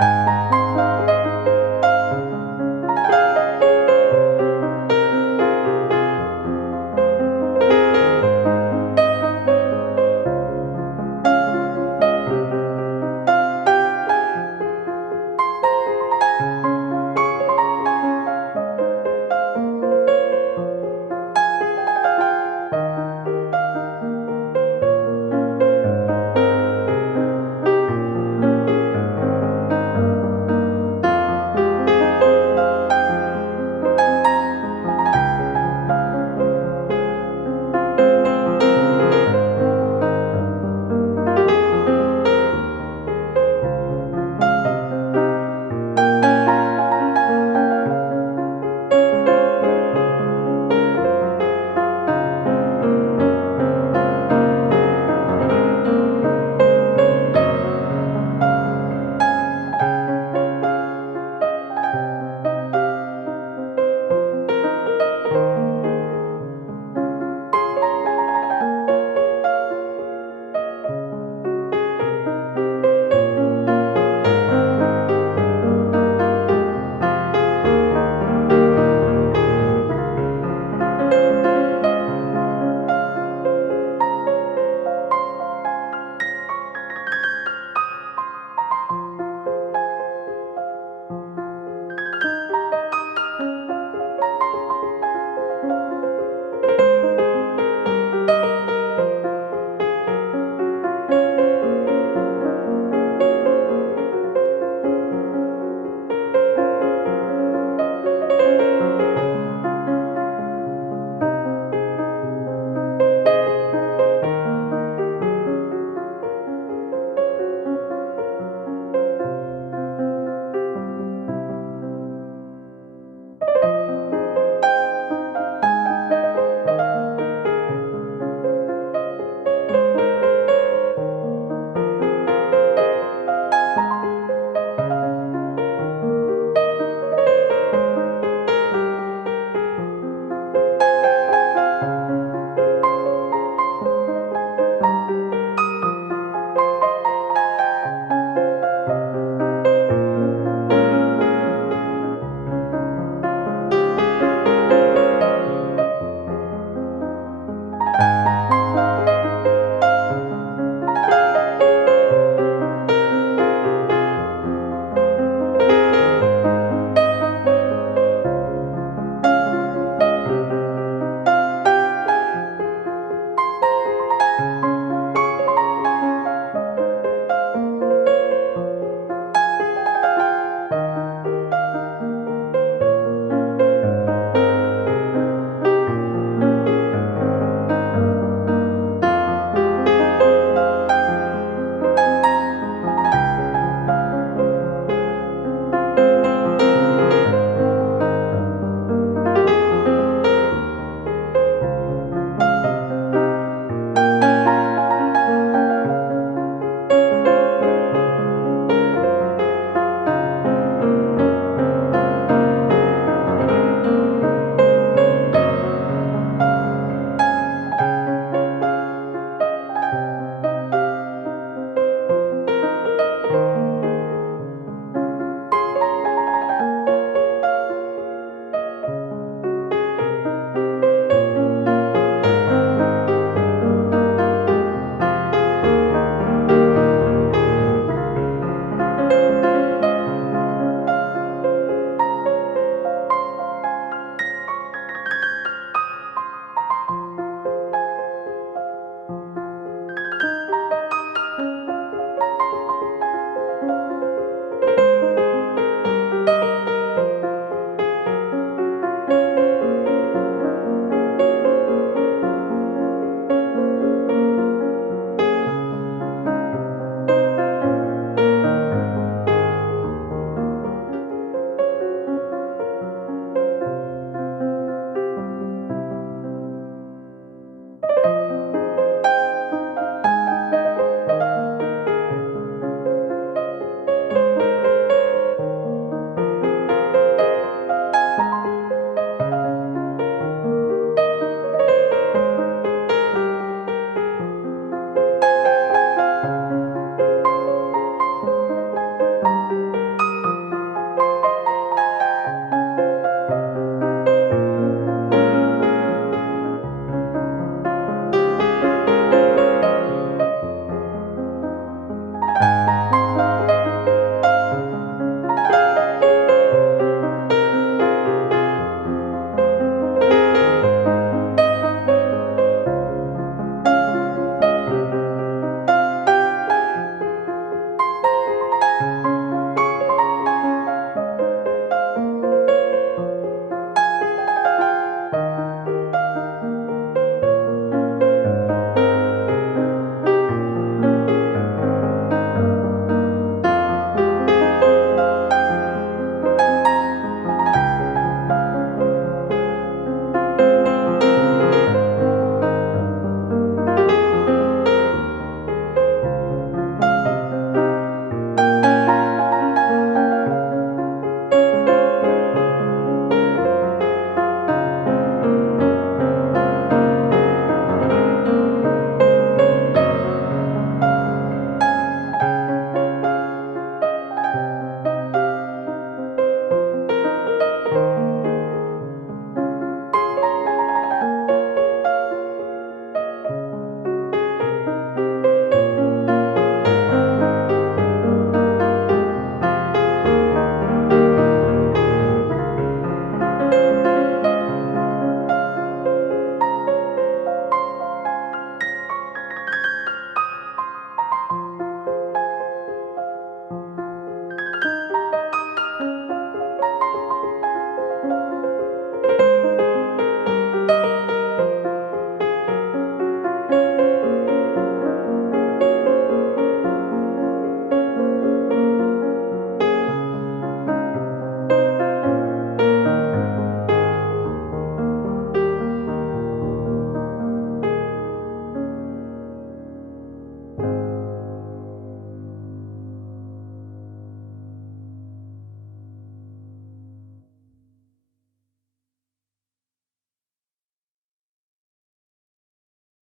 Bye.